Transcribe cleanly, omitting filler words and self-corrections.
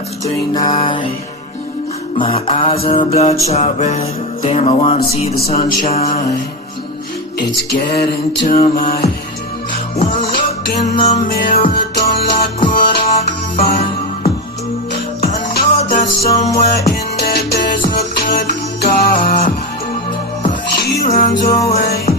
after 3 nights. My eyes are bloodshot red. Damn, I wanna see the sunshine. It's getting to my head. One look in the mirror, don't like what I find. I know that somewhere in there there's a good guy, but he runs away.